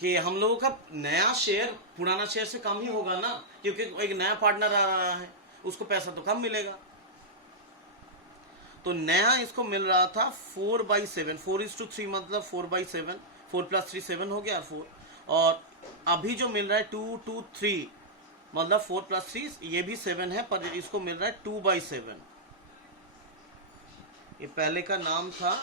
कि हम लोगों का नया शेयर पुराना शेयर से कम ही होगा ना, क्योंकि एक नया पार्टनर आ रहा है, उसको पैसा तो कम मिलेगा। तो नया इसको मिल रहा था 4/7, 4:3 मतलब 4/7, 4+3 7 हो गया 4। और अभी जो मिल रहा है 2:3 मतलब 4+3 ये भी 7 है, पर इसको मिल रहा है 2/7। ये पहले का नाम था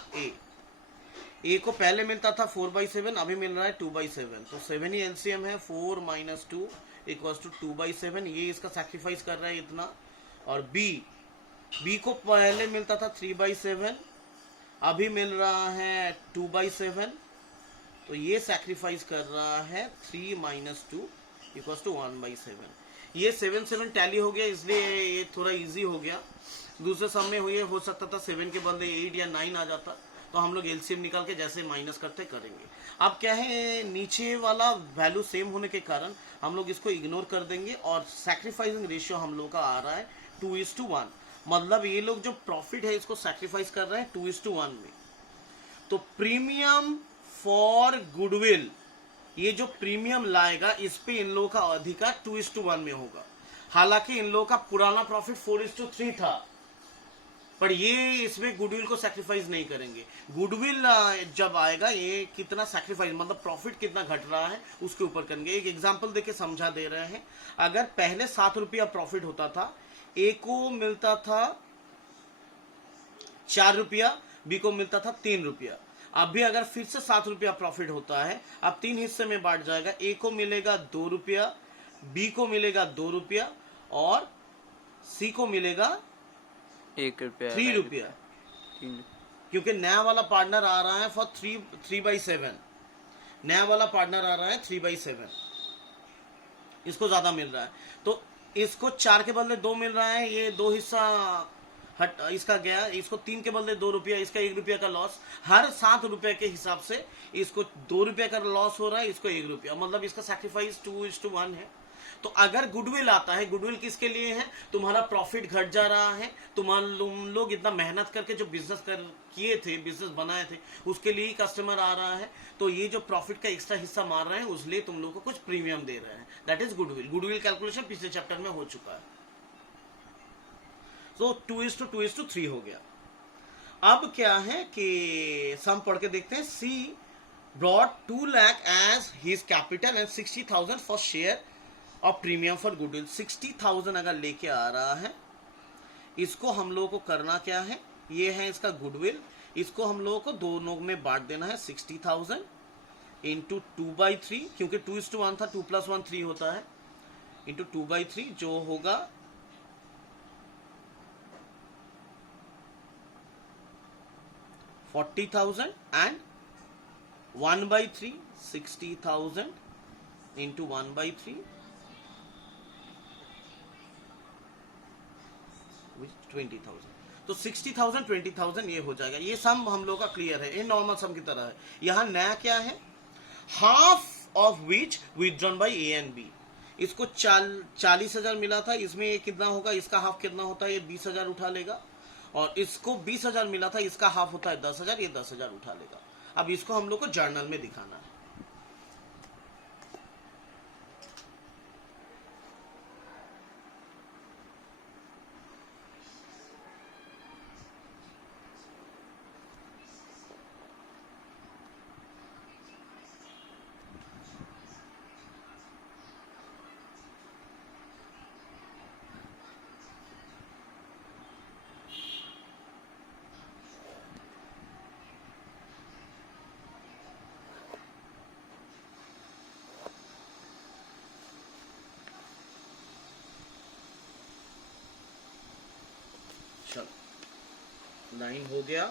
ए को पहले मिलता था 4/7, अभी मिल रहा है 2/7। तो 7 ही एलसीएम है, 4 - 2 = 2/7। ये इसका सैक्रिफाइस कर रहा है इतना। और बी को पहले मिलता था 3/7, अभी मिल रहा है 2/7। तो ये सैक्रिफाइस कर रहा है 3 - 2 = 1/7। ये 7 7 टैली हो गया, इसलिए ये थोड़ा इजी हो गया। दूसरे सम में हुए हो सकता था 7 के बदले 8 या 9 आ जाता, तो हम लोग एलसीएम निकाल के जैसे माइनस करते करेंगे। अब क्या है, नीचे वाला वैल्यू सेम होने के कारण हम लोग इसको इग्नोर कर देंगे, और सैक्रिफाइसिंग रेशियो हम लोग का आ रहा है 2:1। मतलब ये लोग जो प्रॉफिट है इसको सैक्रिफाइस कर रहे हैं 2:1 में। तो प्रीमियम फॉर गुडविल, ये जो प्रीमियम लाएगा इस पे इन लोगों का अधिकार 2:1 में होगा। हालांकि इन लोगों का पुराना प्रॉफिट 4:3 था, पर ये इसमें गुडविल को सैक्रिफाइस नहीं करेंगे। गुडविल जब आएगा ये कितना सैक्रिफाइस मतलब प्रॉफिट कितना घट रहा है उसके ऊपर करेंगे। एक एग्जांपल देके समझा दे रहे हैं। अगर पहले 7 रुपया प्रॉफिट होता था, ए को मिलता था 4 रुपया, बी को मिलता था 3 रुपया। अभी अगर फिर से 7 रुपया प्रॉफिट होता है, अब 3 हिस्से में बांट जाएगा। ए को मिलेगा 2 रुपया, बी को मिलेगा 2 रुपया, और सी को मिलेगा 1 रुपया 3 रुपया, क्योंकि नया वाला पार्टनर आ रहा है फॉर 3/7। नया वाला पार्टनर आ रहा है 3/7, इसको ज्यादा मिल रहा है। तो इसको 4 के बदले 2 मिल रहा है, ये 2 हिस्सा हट इसका गया। इसको 3 के बदले 2 रुपया, इसका 1 रुपया का लॉस। हर 7 रुपए के हिसाब से इसको 2 रुपया का लॉस हो रहा है, इसको 1 रुपया, मतलब इसका सैक्रिफाइस 2:1 है। तो अगर गुडविल आता है, गुडविल किसके लिए है, तुम्हारा प्रॉफिट घट जा रहा है, तुम लोग इतना मेहनत करके जो बिजनेस किए थे, बिजनेस बनाए थे, उसके लिए ही कस्टमर आ रहा है, तो ये जो प्रॉफिट का एक्स्ट्रा हिस्सा मार रहे हैं उसलिए तुम लोग को कुछ प्रीमियम दे रहे हैं। That is goodwill. Goodwill calculation पिछले चैप्टर में हो चुका है। तो 2:3 हो गया। अब क्या है कि सम पढ़ के देखते हैं। She brought 2 lakh as his capital and 60,000 for share और प्रीमियम फॉर गुडविल। 60,000 अगर लेके आ रहा है, इसको हम लोगों को करना क्या है, ये है इसका गुडविल, इसको हम लोगों को दोनों में बांट देना है। 60,000 इंटू 2/3, क्योंकि 2:1 था, 2 + 1 3 होता है, इंटू 2/3 जो होगा 40,000 एंड 1/3 60,000 इंटू 1/3 20,000। तो 60,000 20,000 ये हो जाएगा। ये सम हम लोग का क्लियर है, ये नॉर्मल सम की तरह है। यहाँ नया क्या है, half of which withdrawn by A and B. इसको 40,000 मिला था, इसमें ये कितना होगा, इसका हाफ कितना होता है, ये 20,000 उठा लेगा। और इसको 20,000 मिला था, इसका हाफ होता है 10,000, ये 10,000 उठा लेगा। अब इसको हम लोग को जर्नल में दिखाना है। चलो 9 हो गया।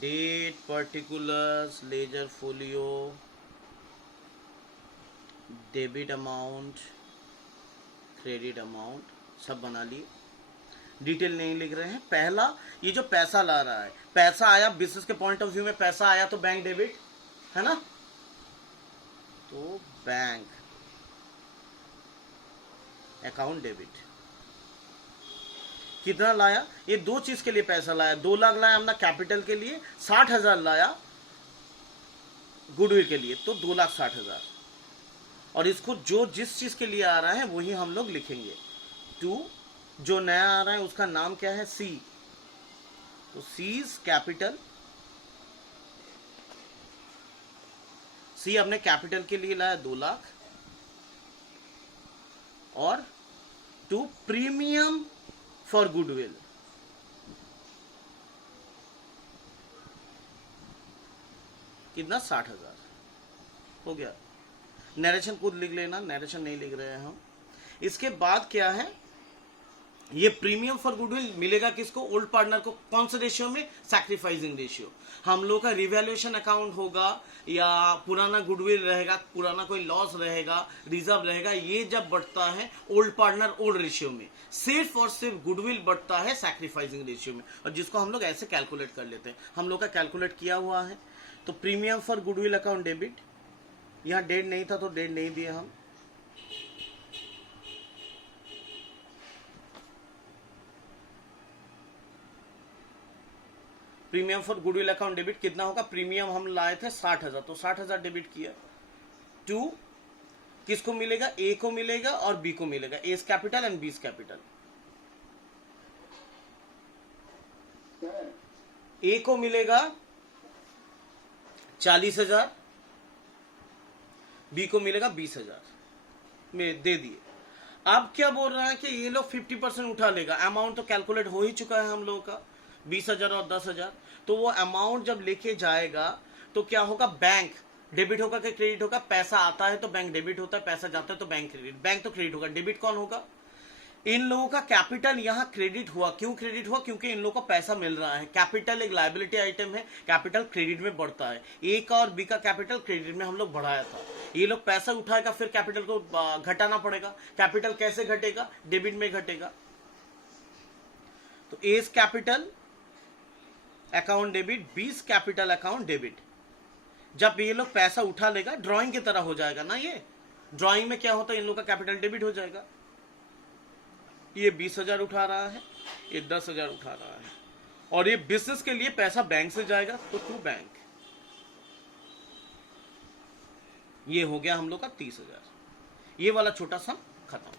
Date, particulars, ledger folio, debit amount, credit amount सब बना लिए। डिटेल नहीं लिख रहे हैं। पहला, ये जो पैसा ला रहा है, पैसा आया बिजनेस के पॉइंट ऑफ व्यू में, पैसा आया तो बैंक डेबिट है ना, तो बैंक अकाउंट डेबिट। कितना लाया, ये 2 चीज के लिए पैसा लाया। 2 लाख लाया अपना कैपिटल के लिए, 60,000 लाया गुडविल के लिए, तो 2,60,000। और इसको जो जिस चीज के लिए आ रहा है वही हम लोग लिखेंगे। 2 जो नया आ रहा है उसका नाम क्या है, सी, तो सीज कैपिटल, सी अपने कैपिटल के लिए लाया 2 लाख, और 2 प्रीमियम फॉर गुडविल, कितना, 60,000 हो गया। नरेशन खुद लिख लेना, नरेशन नहीं लिख रहे हैं हम। इसके बाद क्या है, ये प्रीमियम फॉर गुडविल मिलेगा किसको, ओल्ड पार्टनर को। कौन से रेशियो में, सैक्रिफाइसिंग रेशियो। हम लोग का रिवैल्यूएशन अकाउंट होगा या पुराना गुडविल रहेगा, पुराना कोई लॉस रहेगा, रिजर्व रहेगा, ये जब बढ़ता है ओल्ड पार्टनर ओल्ड रेशियो में, सिर्फ और सिर्फ गुडविल बढ़ता है सैक्रिफाइसिंग रेशियो में, और जिसको हम लोग ऐसे कैलकुलेट कर लेते हैं। हम लोग का कैलकुलेट किया हुआ है। तो premium for goodwill account debit, यहां डेट नहीं था तो डेट नहीं दिए हम। Premium for goodwill account debit कितना होगा, प्रीमियम हम लाए थे 60,000, तो 60,000 डेबिट किया। 2 किसको मिलेगा, ए को मिलेगा और बी को मिलेगा, as capital and B's capital. A को मिलेगा 40,000, बी को मिलेगा 20,000 में दे दिए। अब क्या बोल रहा है कि ये लोग 50% उठा लेगा। अमाउंट तो कैलकुलेट हो ही चुका है हम लोगों का, 20,000 और 10,000। तो वो अमाउंट जब लेके जाएगा तो क्या होगा, बैंक डेबिट होगा कि क्रेडिट होगा। पैसा आता है तो बैंक डेबिट होता है, पैसा जाता है तो बैंक क्रेडिट। बैंक तो क्रेडिट होगा, डेबिट कौन होगा, इन लोगों का कैपिटल यहाँ क्रेडिट हुआ। क्यों क्रेडिट हुआ, क्योंकि इन लोगों को पैसा मिल रहा है। कैपिटल एक लायबिलिटी आइटम है, कैपिटल क्रेडिट में बढ़ता है। ए का और बी का कैपिटल क्रेडिट में हम लोग बढ़ाया था, ये लोग पैसा उठाएगा, फिर कैपिटल को घटाना पड़ेगा। कैपिटल कैसे घटेगा, डेबिट में घटेगा। तो एस कैपिटल अकाउंट डेबिट, बीस कैपिटल अकाउंट डेबिट। जब ये लोग पैसा उठा लेगा, ड्राइंग की तरह हो जाएगा ना। ये ड्राइंग में क्या होता है, इन लोग का कैपिटल डेबिट हो जाएगा। ये 20,000 उठा रहा है, ये 10,000 उठा रहा है, और ये बिजनेस के लिए पैसा बैंक से जाएगा तो टू बैंक। ये हो गया हम लोग का 30,000। ये वाला छोटा सा खत्म।